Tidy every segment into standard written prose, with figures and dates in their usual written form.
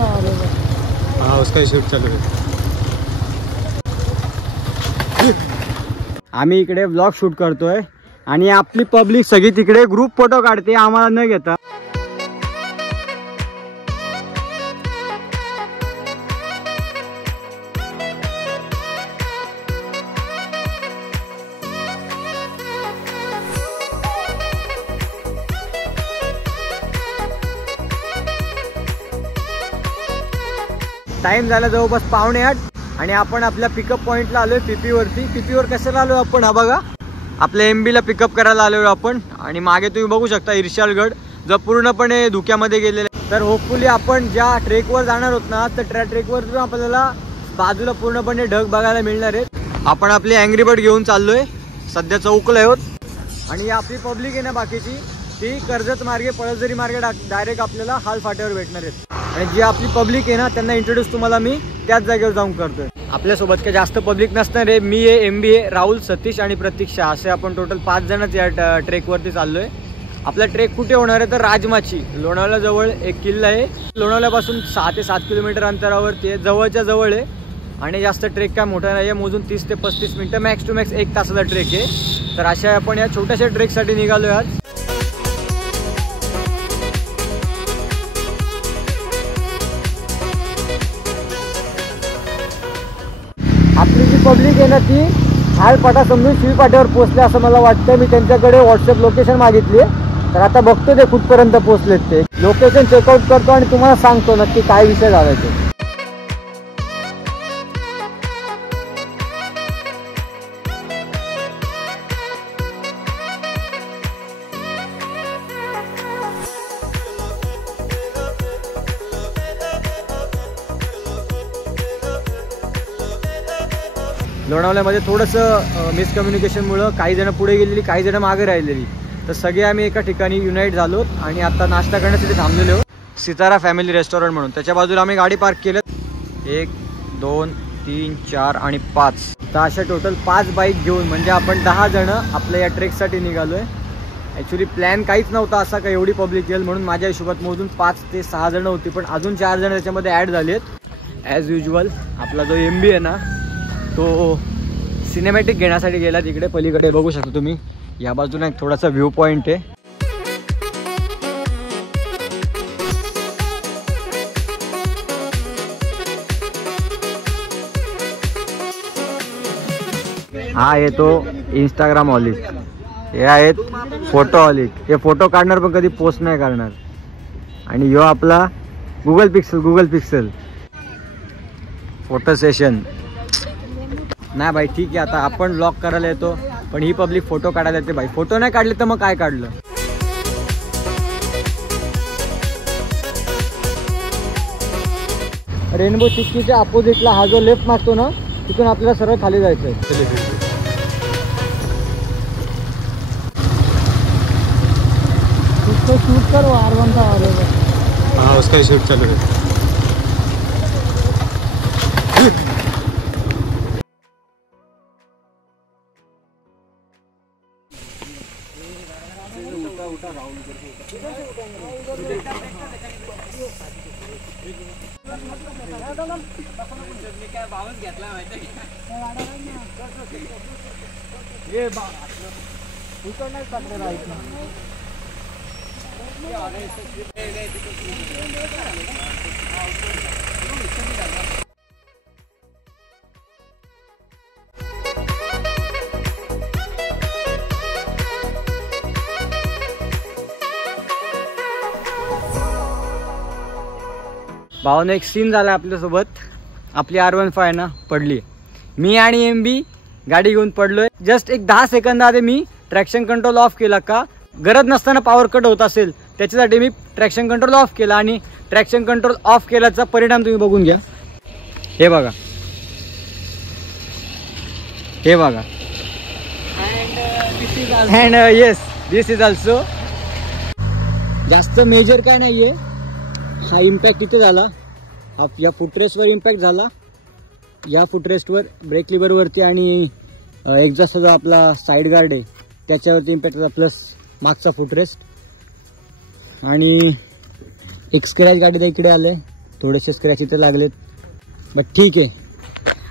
हाँ उसका शूट चालू आहे. आम्ही इकडे व्लॉग शूट करतोय आणि आपली पब्लिक सगळी तिकडे ग्रुप फोटो काढते आम्हाला न घेता. टाइम झाला जवळपास 7:45 आणि आपण आपल्या पिकअप पॉइंटला आलोय पीपी वरती. पीपी वर कशाला आलोय आपण हा बघा आपल्या एमबी ला पिकअप करायला आलोय आपण. आणि मागे तुम्ही बघू शकता इर्शालगड जो पूर्णपणे धुक्यामध्ये गेलेला आहे. तर होपफुली आपण ज्या ट्रेकवर जाणार आहोत ना तर त्या ट्रेकवर आपल्याला बाजूला पूर्णपणे ढग बघायला मिळणार आहेत. आपण आपली अँग्री बर्ड घेऊन चाललोय सध्या चौकला आहोत. आणि आपली पब्लिक आहे ना बाकीची ती कर्जत मार्गे पळसदरी मार्गे डायरेक्ट आपल्याला हाल फाट्यावर भेटणार आहेत. आणि जी आपली पब्लिक आहे ना त्यांना इंट्रोड्यूस तुम्हाला मी त्याच जागेवर जाऊन करतोय. आपल्यासोबत काही जास्त पब्लिक नसणार आहे. मी आहे, MB आहे, राहुल, सतीश आणि प्रतीक्षा असे आपण टोटल 5 जणच या ट्रेकवरती चाललोय. आपला ट्रेक कुठे होणार आहे तर राजमाची लोणावळा जवळ एक किल्ला आहे. लोणावळ्यापासून 6 ते 7 किलोमीटर अंतरावरती आहे. जवळच्या जवळ आहे आणि जास्त ट्रेक काय मोठा नाही आहे. मोजून 30 ते 35 मिनिटं मॅक्स टू मॅक्स 1 तासाचा ट्रेक आहे. तर अशा आपण या छोट्याशा ट्रेकसाठी निघालोय आज. आपली जी पब्लिक आहे ना ती हालपाटा समजून शिवपाट्यावर पोहोचले असं मला वाटतं. मी त्यांच्याकडे व्हॉट्सअप लोकेशन मागितली तर आता बघतो ते कुठपर्यंत पोहोचलेत. ते लोकेशन चेकआउट करतो आणि तुम्हाला सांगतो नक्की काय विषय झाला ते. लोणावळ्यामध्ये थोडंसं मिसकम्युनिकेशनमुळं काही जण पुढे गेलेली काही जण मागे राहिलेली. तर सगळे आम्ही एका ठिकाणी युनाईट झालो आणि आता नाश्ता करण्यासाठी थांबलेलो. सितारा फॅमिली रेस्टॉरंट म्हणून त्याच्या बाजूला आम्ही गाडी पार्क केलं. 1 2 3 4 आणि 5 तर अशा टोटल 5 बाईक घेऊन म्हणजे आपण 10 जण आपल्या या ट्रेकसाठी निघालोय. ॲक्च्युली प्लॅन काहीच नव्हता असा का एवढी पब्लिक येईल म्हणून. माझ्या हिशोबात मोजून 5 ते 6 जण होती पण अजून 4 जण त्याच्यामध्ये ॲड झाले आहेत. ॲज युजल आपला जो MB आहे ना तो सिनेमॅटिक घेण्यासाठी गेला तिकडे पलीकडे बघू शकता तुम्ही. या बाजूला एक थोडासा व्ह्यू पॉइंट आहे. हा येतो इंस्टाग्राम ऑलिक. हे आहेत फोटो ऑलिक. हे फोटो काढणार पण कधी पोस्ट नाही करणार. आणि ह्यो आपला गुगल पिक्सल फोटो सेशन. नाही भाई ठीक आहे आता आपण ब्लॉग करायला येतो पण ही पब्लिक फोटो काढायला येते भाई. फोटो नाही काढले तर मग काय काढलं. रेनबो चिक्कीच्या अपोजिटला हा जो लेफ्ट मागतो ना तिथून आपल्याला सरळ खाली जायचंय. शूट कर R1 का हाँ उसका शूट चालू है. भावानं एक सीन झाला आपल्यासोबत. आपली R15 ना पडली. मी आणि MB गाडी घेऊन पडलोय. जस्ट एक 10 सेकंद आधी मी ट्रॅक्शन कंट्रोल ऑफ केला का गरज नसताना पॉवर कट होत असेल त्याच्यासाठी मी ट्रॅक्शन कंट्रोल ऑफ केला आणि ट्रॅक्शन कंट्रोल ऑफ केल्याचा परिणाम तुम्ही बघून घ्या. हे बघा हे बघा. And yes this is also जास्त मेजर काय नाहीये. हा इम्पॅक्ट इथे झाला. हा या फुटरेस्टवर इम्पॅक्ट झाला. या फुटरेस्टवर ब्रेक लिव्हरवरती आणि एक्झॉस्टचा जो आपला साईड गार्ड आहे त्याच्यावरती इम्पॅक्ट झाला प्लस मागचा फुटरेस्ट. आणि एक स्क्रॅच गाडीला इकडे आले थोडेसे स्क्रॅच इथे लागलेत, बट ठीक आहे.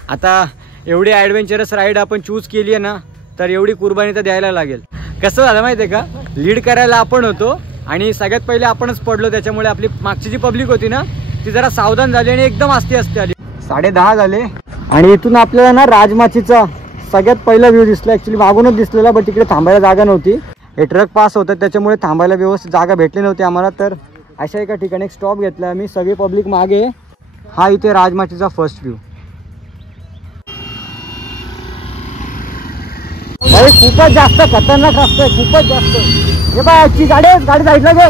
आता एवढी ॲडव्हेंचरस राईड आपण चूज केली आहे ना, तर एवढी कुर्बानी तर द्यायला लागेल. कसं झालं माहिती आहे का, लीड करायला आपण होतो आणि सगळ्यात पहिले आपणच पडलो. त्याच्यामुळे आपली मागची जी पब्लिक होती ना, ती जरा सावधान झाली आणि एकदम आस्ते आस्ते आली. 10:30 झाले आणि इथून आपल्याला ना राजमाचीचा सगळ्यात पहिला व्ह्यू दिसला. ॲक्च्युली मागूनच दिसलेला, बट तिकडे थांबायला जागा नव्हती. हे ट्रक पास होतात त्याच्यामुळे थांबायला व्यवस्थित जागा भेटली नव्हती आम्हाला. तर अशा एका ठिकाणी एक स्टॉप घेतला आम्ही, सगळी पब्लिक मागे. हा इथे राजमाचीचा फर्स्ट व्ह्यू. अरे खूपच जास्त खतरनाक असतंय, खूपच जास्त. हे बाय आजची गाडी साईडला घे.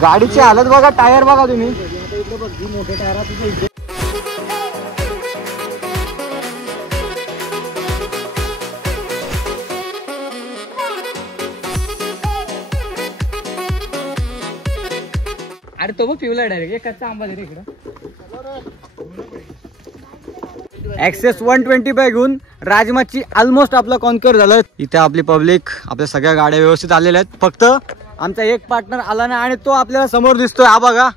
गाडीची हालत बघा, टायर बघा तुम्ही. मोठे टायर. अरे तो पिवला डायरेक्ट कच्चा आंबा दे इकडं. ॲक्सेस 125 घेऊन राजमाची ऑलमोस्ट आपलं कॉन्कर झालं. इथे आपली पब्लिक, आपल्या सगळ्या गाड्या व्यवस्थित आलेल्या आहेत. फक्त आमचा एक पार्टनर आला ना आणि तो आपल्याला समोर दिसतोय. हा बघा.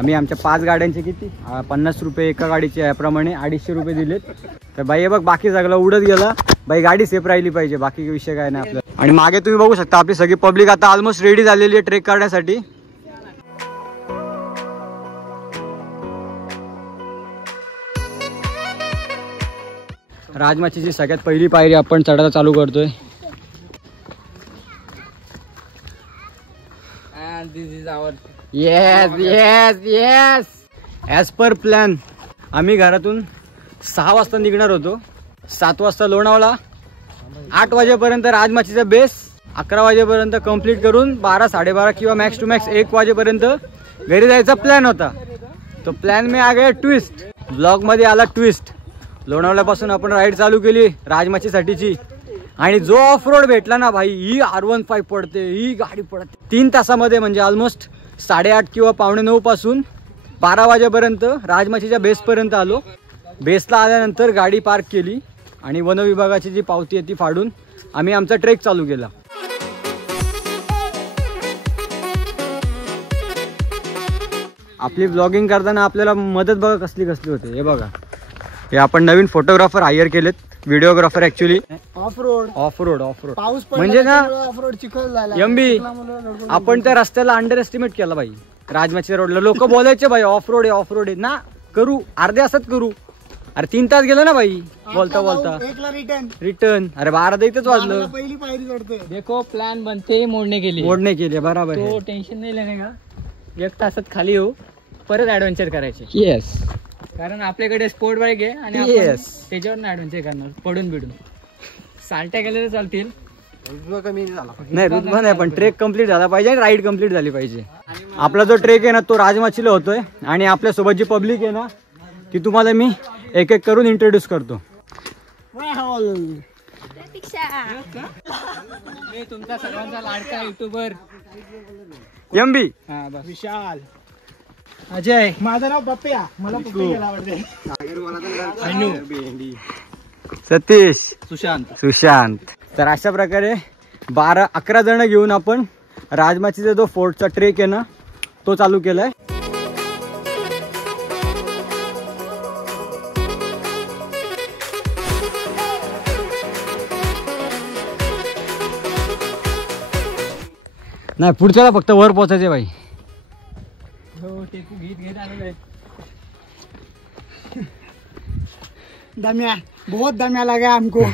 आम्ही आमच्या 5 गाड्यांचे किती 50 रुपये एका गाडीचे याप्रमाणे 250 रुपये दिलेत. तर बाई हे बघ, बाकी सगळं उडत गेला. बाई गाडी सेफ राहिली पाहिजे, बाकी विषय काय नाही आपलं. आणि मागे तुम्ही बघू शकता आपली सगळी पब्लिक आता ऑलमोस्ट रेडी झालेली आहे ट्रेक करण्यासाठी. राजमाचीची सगळ्यात पहिली पायरी आपण चढायला चालू करतोय. Yes yes yes. As per plan आम्ही घरातून 6 वाजता निघणार होतो. 7 वाजता लोणावळा, 8 वाजेपर्यंत राजमाचीचा बेस, 11 वाजेपर्यंत कंप्लीट करून 12, 12:30 किंवा मॅक्स टू मॅक्स 1 वाजेपर्यंत घरी जायचा प्लॅन होता. तो प्लॅन में आ गया ट्विस्ट. ब्लॉग मध्ये आला ट्विस्ट. लोणावळ्यापासून आपण राईड चालू केली राजमाचीसाठीची आणि जो ऑफ रोड भेटला ना भाई, ही R15 पडते, ही गाडी पडते 3 तासामध्ये. म्हणजे ऑलमोस्ट 8:30 किंवा 8:45 पासून 12 वाजेपर्यंत राजमाचीच्या बेसपर्यंत आलो. बेसला आल्यानंतर गाडी पार्क केली आणि वन विभागाची जी पावती आहे ती फाडून आम्ही आमचा ट्रेक चालू केला. आपली ब्लॉगिंग करताना आपल्याला मदत बघा कसली कसली होते. हे बघा, हे आपण नवीन फोटोग्राफर हायर केलेत, व्हिडिओग्राफर. ऍक्च्युली ऑफ रोड पाऊस म्हणजे ना ऑफ चिखल झाला. एमबी आपण त्या रस्त्याला अंडर एस्टिमेट केला भाई. राजमाची रोडला लोक बोलायचे भाई ऑफ रोड आहे ना, करू अर्ध्या असत करू. अरे 3 तास गेलो ना भाई बोलता बोलता. रिटर्न अरे 12 इथेच वाजलं. पहिली पायरी चढते. देखो प्लान बनते मोडने केले बराबर. तो टेन्शन नाही लेने का. 1 तासात खाली येऊ, परत ऍडव्हेंचर करायचे. येस, कारण आपल्याकडे स्पोर्ट बाईक आहे आणि आपण त्याच्यावर ऍडव्हेंचर करणार पडून बिडून. साल्ट्या गेल्या तर चालतील, नाही रुतबा नाही, पण ट्रेक कम्प्लीट झाला पाहिजे आणि राईड कम्प्लीट झाली पाहिजे. आपला जो ट्रेक आहे ना तो राजमाचीला होतोय आणि आपल्या सोबत जी पब्लिक आहे ना ती तुम्हाला मी एक एक करून इंट्रोड्यूस करतो. मी तुमचा सर्वांचा लाडका युट्यूबर एमबी, विशाल, अजय, माझं नाव पप्प्या, मला पप्प्या आवडते, सतीश, सुशांत. तर अशा प्रकारे 12-11 जण घेऊन आपण राजमाचीचा जो फोर्टचा ट्रेक आहे ना तो चालू केलाय. नाही पुढच्याला फक्त वर पोहोचायचे भाई. हो टेकू घेत आलेलो आहे. दमिया, बहुत दमिया लगा हमको।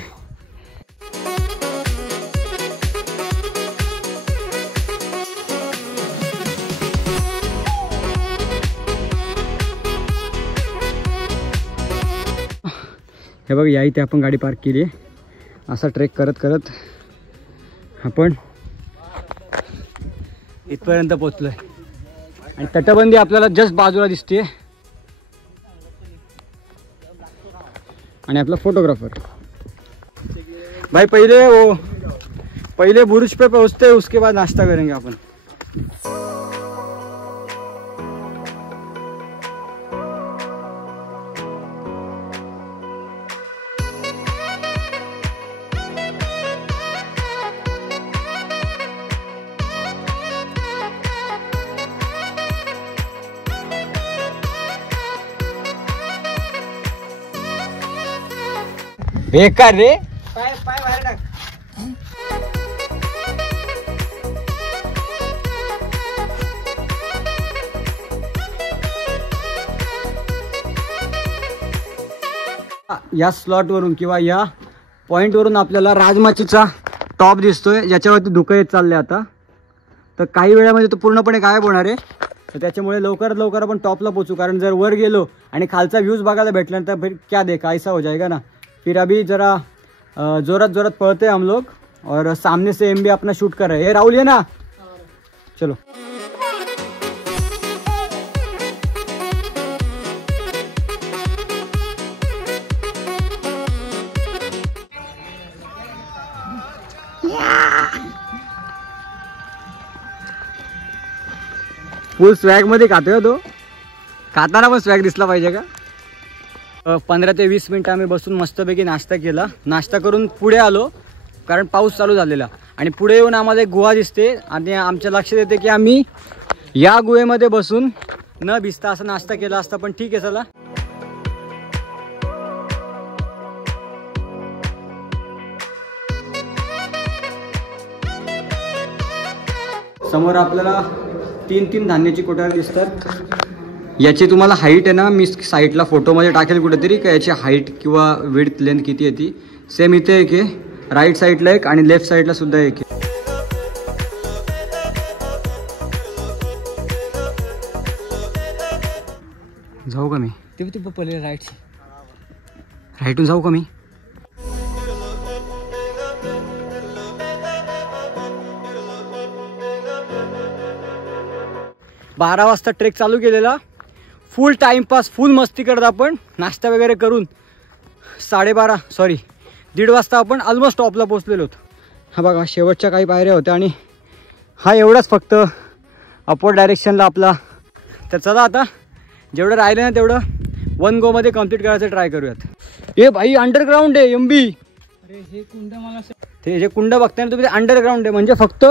हे बघ, या इथे आपण गाडी पार्क केली आहे। असा ट्रेक करत करत आपण इथपर्यंत पोहोचलोय आणि तटबंदी आपल्याला जस्ट बाजूला दिसते आणि आपला फोटोग्राफर भाई पहले बुरुज पे पहुंचते, उसके बाद नाश्ता करेंगे अपन। बेकार रे, पाय बाहेर टाक। या स्लॉट वरून किंवा या पॉइंट वरून आपल्याला राजमाचीचा टॉप दिसतोय, ज्याच्यावरती धुकं येत चालले आता। तर काही वेळामध्ये तो पूर्णपणे गायब होणार आहे, तर त्याच्यामुळे लवकरात लवकर आपण टॉपला पोहोचू, कारण जर वर गेलो आणि खालचा व्ह्यूज बघायला भेटला तर फिर क्या देखा ऐसा हो जाएगा ना। फिर अभी जरा जोरात पढ़ते हैं हम लोग और सामने से एमबी अपना शूट कर रहे हैं। राहुल ये ना, चलो। फुल स्वॅग मध्ये खातोय हो तो, खाताना पण स्वॅग दिसला पाहिजे का। 15 ते 20 मिनिटं आम्ही बसून मस्तपैकी नाश्ता केला। नाश्ता करून पुढे आलो, कारण पाऊस चालू झालेला, आणि पुढे येऊन आम्हाला एक गुहा दिसते आणि आमच्या लक्षात येते की आम्ही या गुहेमध्ये बसून न भिजता असा नाश्ता केला असता, पण ठीक आहे चला। समोर आपल्याला 3 धान्याची कोठार दिसतात। याची तुम्हाला हाईट आहे ना, मी साईडला फोटोमध्ये टाकेल कुठेतरी, का याची हाईट किंवा विड्थ लेंथ किती आहे ती। सेम इथे एक आहे, राईट साईडला एक आणि लेफ्ट साईडला सुद्धा एक आहे। जाऊ का मी? ते पहिले राईटून जाऊ का मी? बारा वाजता ट्रेक चालू केलेला, फुल टाइमपास, फुल मस्ती करत आपण नाश्ता वगैरे करून 1:30 वाजता आपण ऑलमोस्ट टॉपला पोहोचलेलो होतो। हा बघा, शेवटच्या काही पायऱ्या होत्या आणि हा एवढाच फक्त अपवर्ड डायरेक्शनला आपला। तर चला आता जेवढं राहिलं ना तेवढं 1 गो मध्ये कंप्लीट करायचं ट्राय करूयात। ए भाई, अंडरग्राउंड आहे एमबी। अरे हे कुंड मला ते जे कुंड बघताय ना तुम्ही, ते अंडरग्राउंड आहे, म्हणजे फक्त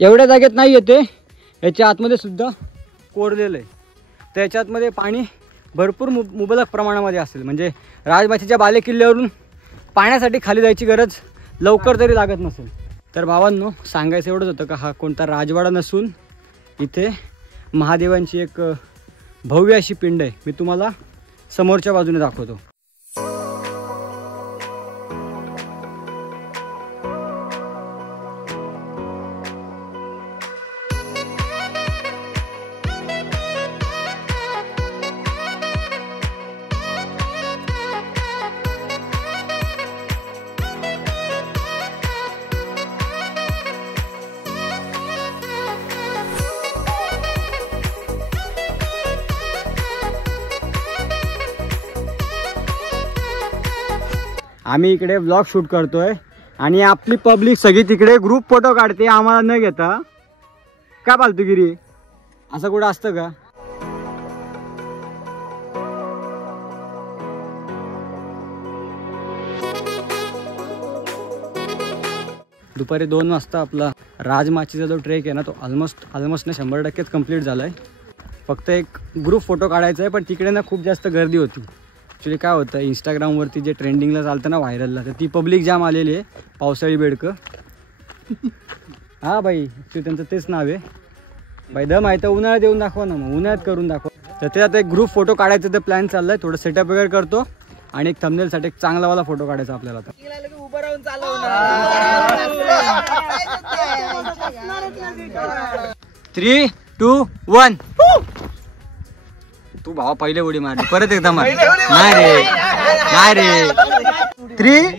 एवढ्या जागेत नाही येते, याच्या आतमध्ये सुद्धा कोरलेलं आहे। त्याच्या आतमध्ये पाणी भरपूर मुबलक प्रमाणामध्ये असेल, म्हणजे राजमाचीच्या बालेकिल्ल्यावरून पाण्यासाठी खाली जायची गरज लवकर तरी लागत नसेल। तर भावांनो, सांगायचं एवढंच होतं का हा कोणता राजवाडा नसून इथे महादेवांची एक भव्य अशी पिंड आहे। मी तुम्हाला समोरच्या बाजूने दाखवतो। आम्ही इकडे व्लॉग शूट करतोय आणि आपली पब्लिक सगळी तिकडे ग्रुप फोटो काढते, आम्हाला न घेता। का फालतूगिरी, असं कुठं असतं का? दुपारी 2 वाजता आपला राजमाचीचा जो ट्रेक आहे ना, तो ऑलमोस्ट ना 100%च कंप्लीट झालाय। फक्त एक ग्रुप फोटो काढायचा आहे, पण तिकडे ना खूप जास्त गर्दी होती। ॲक्च्युली काय होतं, इंस्टाग्रामवरती जे ट्रेंडिंगला चालतं ना, व्हायरलला, तर ती पब्लिक जाम आलेली आहे, पावसाळी बेडकं। हां बाई, ॲक्च्युली त्यांचं तेच नाव आहे बाई। दम आहे तर उन्हाळ्यात येऊन दाखवा ना, मग उन्हाळ्यात करून दाखवा। तर ते आता एक ग्रुप फोटो काढायचं तर प्लॅन चाललाय, थोडं सेटअप वगैरे करतो आणि एक थंबनेल साठी एक चांगला वाला फोटो काढायचा आपल्याला आता. उभं राहून चालवणार. 3, 2, 1. तू भावा पहिले उडी मारली परत एकदा मार. नाही रे 3,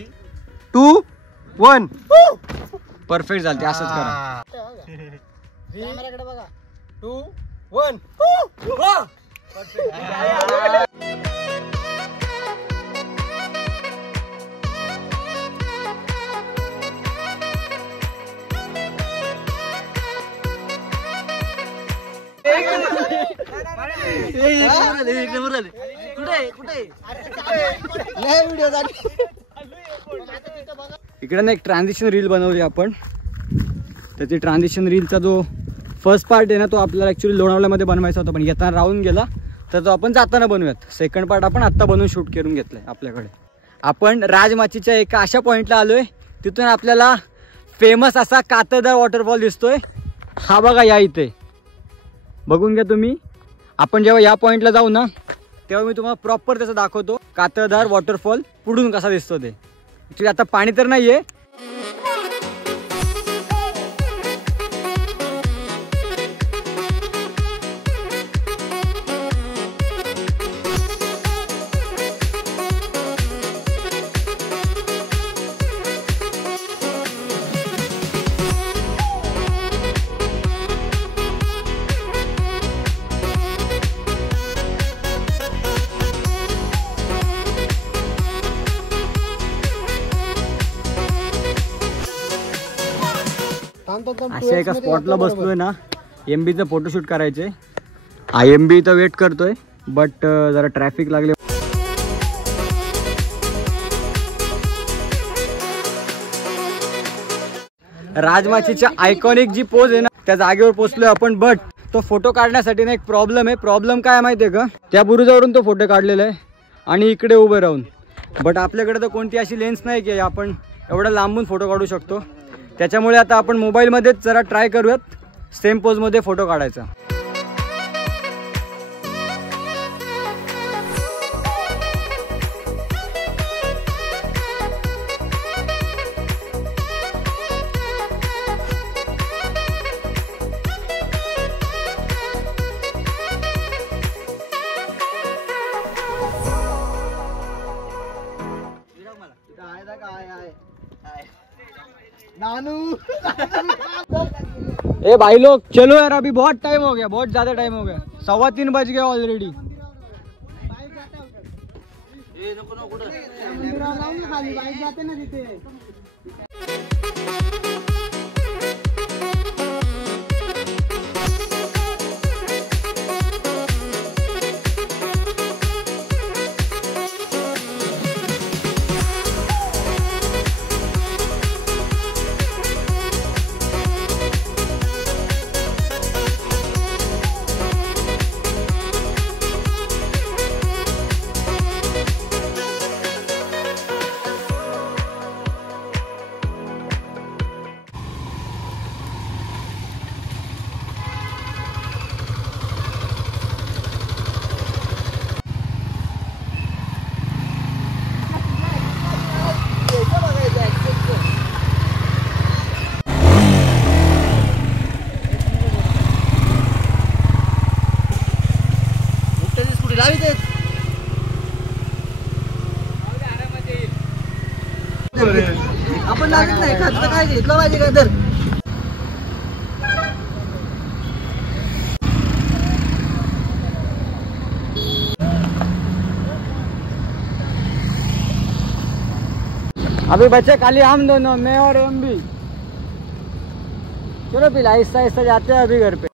2, 1. परफेक्ट झालं. असंच करा. 2, 1. इकडे ना एक ट्रान्झिशन रील बनवली आपण. तर ती ट्रान्झिशन रीलचा जो फर्स्ट पार्ट आहे ना तो आपल्याला ॲक्च्युली लोणावळ्यामध्ये बनवायचा होता, पण येताना राहून गेला. तर तो आपण जाताना बनवूयात. सेकंड पार्ट आपण आत्ता बनवून शूट करून घेतलाय आपल्याकडे. आपण राजमाचीच्या एका अशा पॉईंटला आलोय तिथून आपल्याला फेमस असा कातळदार वॉटरफॉल दिसतोय. हा बघा, या इथे बघून घ्या तुम्ही. आपण जेव्हा या पॉईंटला जाऊ ना तेव्हा मी तुम्हाला प्रॉपर त्याचं दाखवतो कातळदार वॉटरफॉल पुढून कसा दिसतो ते. ॲक्च्युली आता पाणी तर नाहीये. अशा एका स्पॉटला बसलोय ना. एमबीचं फोटोशूट करायचे. IMB इथं वेट करतोय बट जरा ट्रॅफिक लागले. राजमाचीच्या आयकॉनिक जी पोज आहे ना त्या जागेवर पोहोचलोय आपण. बट तो फोटो काढण्यासाठी ना एक प्रॉब्लेम आहे. प्रॉब्लेम काय माहितीये का, त्या बुरुजावरून तो फोटो काढलेला आहे आणि इकडे उभे राहून. बट आपल्याकडे तर कोणती अशी लेन्स नाही की आपण एवढा लांबून फोटो काढू शकतो. त्याच्यामुळे आता आपण मोबाईलमध्येच जरा ट्राय करूयात सेम पोजमध्ये फोटो काढायचा. ए भाई लोग चलो यार, अभी बहुत टाइम हो गया, बहुत ज्यादा टाइम हो गया. 3:15 बज गए ऑलरेडी. आपण लागत नाही खात काय घेतलं पाहिजे का तर. अभी बच्चे खाली हम दोनों, मैं और MB. चलो फिर आहिस्ता आहिस्ता जाते हैं अभी घर पे.